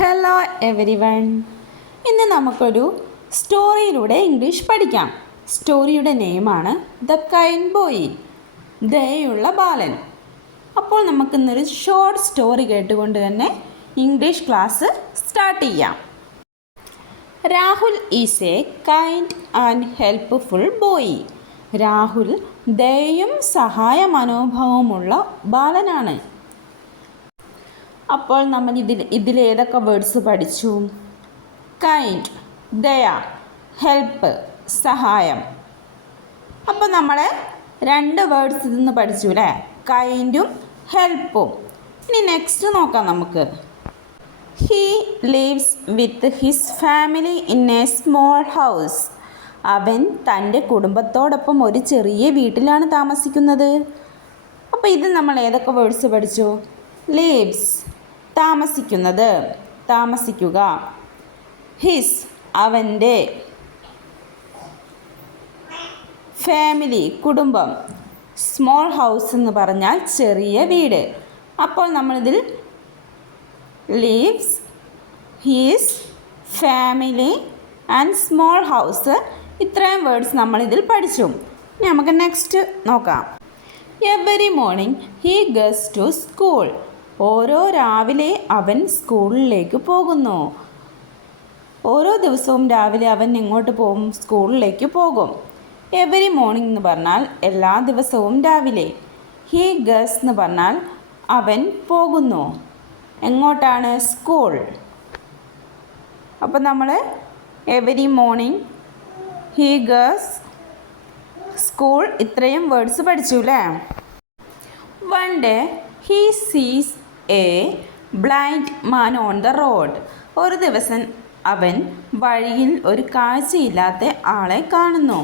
Hello every one. ഇന്ന് നമുക്കൊരു സ്റ്റോറിയിലൂടെ English പഠിക്കാം. സ്റ്റോറിയുടെ നെയിമാണ് ദ കൈൻഡ് ബോയ്, ദയുള്ള ബാലൻ. അപ്പോൾ നമുക്കിന്നൊരു ഷോർട്ട് സ്റ്റോറി കേട്ടുകൊണ്ട് തന്നെ ഇംഗ്ലീഷ് ക്ലാസ് സ്റ്റാർട്ട് ചെയ്യാം. Rahul is a kind and helpful boy. Rahul ദയയും സഹായ മനോഭാവമുള്ള ബാലനാണ്. അപ്പോൾ നമ്മൾ ഇതിലേതൊക്കെ വേർഡ്സ് പഠിച്ചു? കൈൻഡ് ദയ, ഹെൽപ്പ് സഹായം. അപ്പോൾ നമ്മൾ രണ്ട് വേർഡ്സ് ഇന്ന് പഠിച്ചു അല്ലേ, കൈൻഡും ഹെൽപ്പും. ഇനി നെക്സ്റ്റ് നോക്കാം നമുക്ക്. He lives with his family in A small house. അവൻ തൻ്റെ കുടുംബത്തോടൊപ്പം ഒരു ചെറിയ വീട്ടിലാണ് താമസിക്കുന്നത്. അപ്പോൾ ഇത് നമ്മൾ ഏതൊക്കെ വേർഡ്സ് പഠിച്ചു? ലിവ്സ് താമസിക്കുന്നത്, താമസിക്കുക. ഹിസ് അവൻ്റെ, ഫാമിലി കുടുംബം, സ്മോൾ ഹൗസ് എന്ന് പറഞ്ഞാൽ ചെറിയ വീട്. അപ്പോൾ നമ്മളിതിൽ lives, his, family and small house ഇത്രയും വേർഡ്സ് നമ്മളിതിൽ പഠിച്ചു. ഇനി നമുക്ക് നെക്സ്റ്റ് നോക്കാം. Every morning he goes to school. ഓരോ രാവിലെ അവൻ സ്കൂളിലേക്ക് പോകുന്നു. ഓരോ ദിവസവും രാവിലെ അവൻ എങ്ങോട്ട് പോകും? സ്കൂളിലേക്ക് പോകും. എവരി മോർണിംഗ് എന്ന് പറഞ്ഞാൽ എല്ലാ ദിവസവും രാവിലെ. ഹീ ഗോസ് എന്ന് പറഞ്ഞാൽ അവൻ പോകുന്നു. എങ്ങോട്ടാണ്? സ്കൂൾ. അപ്പോൾ നമ്മൾ every morning, he goes, school ഇത്രയും വേർഡ്സ് പഠിച്ചു അല്ലേ. വൺ ഡേ ഹീ സീസ് A blind man on the road. ഒരു ദിവസം അവൻ വഴിയിൽ ഒരു കാഴ്ചയില്ലാത്ത ആളെ കാണുന്നു.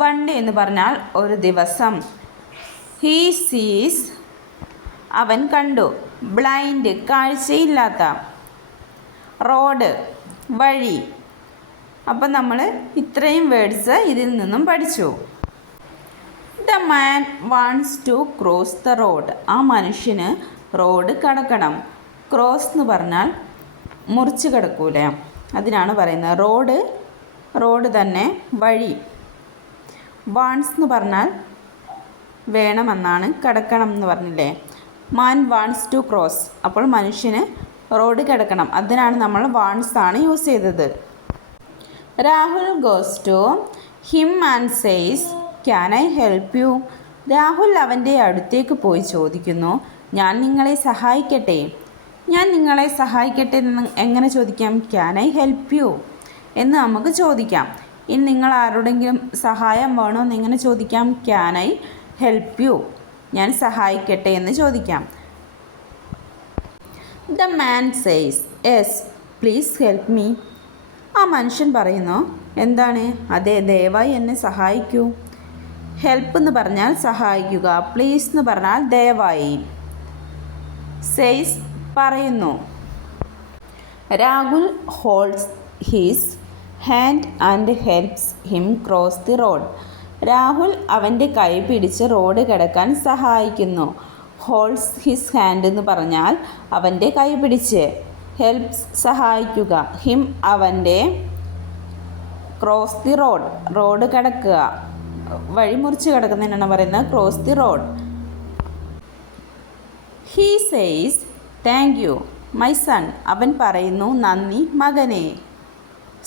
വൺ ഡേ എന്ന് പറഞ്ഞാൽ ഒരു ദിവസം. ഹീ സീസ് അവൻ കണ്ടു, ബ്ലൈൻഡ് കാഴ്ചയില്ലാത്ത, റോഡ് വഴി. അപ്പം നമ്മൾ ഇത്രയും വേർഡ്സ് ഇതിൽ നിന്നും പഠിച്ചു. The man wants to cross the road. ആ മനുഷ്യന് റോഡ് കടക്കണം. ക്രോസ് എന്ന് പറഞ്ഞാൽ മുറിച്ച് കിടക്കൂലേ, അതിനാണ് പറയുന്നത്. റോഡ് തന്നെ, വഴി. വാണ്ട്സ് എന്ന് പറഞ്ഞാൽ വേണമെന്നാണ്, കടക്കണം എന്ന് പറഞ്ഞില്ലേ. മാൻ വാണ്ട്സ് ടു ക്രോസ്, അപ്പോൾ മനുഷ്യന് റോഡ് കിടക്കണം, അതിനാണ് നമ്മൾ വാണ്ട്സ് ആണ് യൂസ് ചെയ്തത്. Rahul goes to him and says can I help you. Rahul അവൻ്റെ അടുത്തേക്ക് പോയി ചോദിക്കുന്നു, ഞാൻ നിങ്ങളെ സഹായിക്കട്ടെ. ഞാൻ നിങ്ങളെ സഹായിക്കട്ടെ എന്ന് എങ്ങനെ ചോദിക്കാം? ക്യാൻ ഐ ഹെൽപ്പ് യു എന്ന് നമുക്ക് ചോദിക്കാം. ഇനി നിങ്ങൾ ആരുടെങ്കിലും സഹായം വേണോ എന്ന് എങ്ങനെ ചോദിക്കാം? ക്യാൻ ഐ ഹെൽപ്പ് യു, ഞാൻ സഹായിക്കട്ടെ എന്ന് ചോദിക്കാം. The man says yes please help me. ആ മനുഷ്യൻ പറയുന്നു, എന്താണ്? അതെ, ദയവായി എന്നെ സഹായിക്കൂ. ഹെൽപ്പ് എന്ന് പറഞ്ഞാൽ സഹായിക്കുക, പ്ലീസ് എന്ന് പറഞ്ഞാൽ ദയവായി. സേയ്സ് പറയുന്നു. Rahul holds his hand and helps him cross the road. Rahul അവൻ്റെ കൈ പിടിച്ച് റോഡ് കടക്കാൻ സഹായിക്കുന്നു. ഹോൾഡ്സ് ഹിസ് ഹാൻഡ് എന്ന് പറഞ്ഞാൽ അവൻ്റെ കൈ പിടിച്ച്, ഹെൽപ്സ് സഹായിക്കുക, ഹിം അവൻ്റെ, ക്രോസ് ദി റോഡ് കടക്കുക, വഴി മുറിച്ച് കിടക്കുന്നതിനാണ് പറയുന്നത് cross the road. He says thank you my son. അവൻ പറയുന്നു, നന്ദി മകനെ.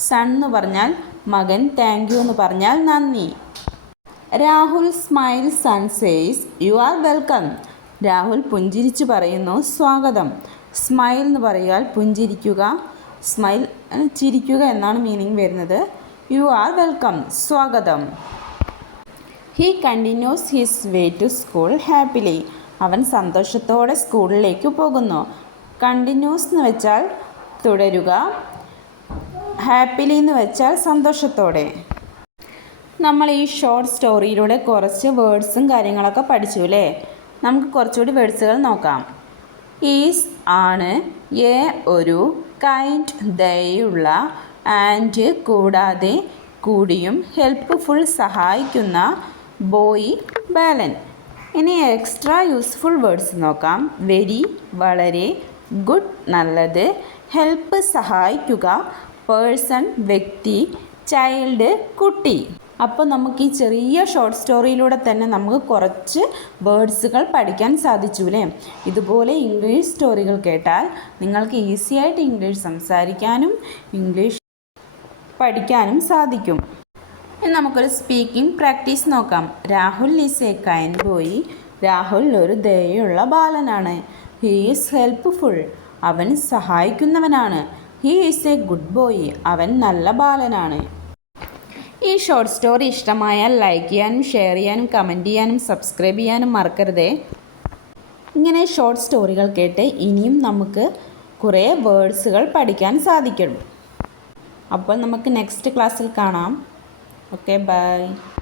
സൺ എന്ന് പറഞ്ഞാൽ മകൻ, താങ്ക് യു എന്ന് പറഞ്ഞാൽ നന്ദി. Rahul smiles and says you are welcome. Rahul പുഞ്ചിരിച്ച് പറയുന്നു, സ്വാഗതം. സ്മൈൽ എന്ന് പറയാൽ പുഞ്ചിരിക്കുക, സ്മൈൽ ചിരിക്കുക എന്നാണ് മീനിങ് വരുന്നത്. യു ആർ വെൽക്കം, സ്വാഗതം. He continues his way to school happily. അവൻ സന്തോഷത്തോടെ സ്കൂളിലേക്ക് പോകുന്നു. കണ്ടിന്യൂസ് എന്ന് വെച്ചാൽ തുടരുക, ഹാപ്പിലി എന്ന് വെച്ചാൽ സന്തോഷത്തോടെ. നമ്മൾ ഈ ഷോർട്ട് സ്റ്റോറിയിലൂടെ കുറച്ച് വേർഡ്സും കാര്യങ്ങളൊക്കെ പഠിച്ചു അല്ലേ. നമുക്ക് കുറച്ചുകൂടി വേർഡ്സുകൾ നോക്കാം. ഈസ് ആണ്, എ ഒരു, കൈൻഡ് ദയുള്ള, ആൻഡ് കൂടാതെ, കൂടിയും, ഹെൽപ്ഫുൾ സഹായിക്കുന്ന, ബോയ് ബാലൻ. ഇനി എക്സ്ട്രാ യൂസ്ഫുൾ വേർഡ്സ് നോക്കാം. വെരി വളരെ, ഗുഡ് നല്ലത്, ഹെൽപ്പ് സഹായിക്കുക, പേഴ്സൺ വ്യക്തി, ചൈൽഡ് കുട്ടി. അപ്പോൾ നമുക്ക് ഈ ചെറിയ ഷോർട്ട് സ്റ്റോറിയിലൂടെ തന്നെ നമുക്ക് കുറച്ച് വേർഡ്സുകൾ പഠിക്കാൻ സാധിച്ചു അല്ലേ. ഇതുപോലെ ഇംഗ്ലീഷ് സ്റ്റോറികൾ കേട്ടാൽ നിങ്ങൾക്ക് ഈസി ആയിട്ട് ഇംഗ്ലീഷ് സംസാരിക്കാനും ഇംഗ്ലീഷ് പഠിക്കാനും സാധിക്കും. ഇനി നമുക്കൊരു സ്പീക്കിംഗ് പ്രാക്ടീസ് നോക്കാം. Rahul is a kind boy. Rahul ഒരു ദയുള്ള ബാലനാണ്. He is helpful. അവൻ സഹായിക്കുന്നവനാണ്. He is a good boy. അവൻ നല്ല ബാലനാണ്. ഈ ഷോർട്ട് സ്റ്റോറി ഇഷ്ടമായാൽ ലൈക്ക് ചെയ്യാനും ഷെയർ ചെയ്യാനും കമൻറ്റ് ചെയ്യാനും സബ്സ്ക്രൈബ് ചെയ്യാനും മറക്കരുതേ. ഇങ്ങനെ ഷോർട്ട് സ്റ്റോറികൾ കേട്ട് ഇനിയും നമുക്ക് കുറേ വേർഡ്സുകൾ പഠിക്കാൻ സാധിക്കും. അപ്പോൾ നമുക്ക് നെക്സ്റ്റ് ക്ലാസ്സിൽ കാണാം. Okay, by.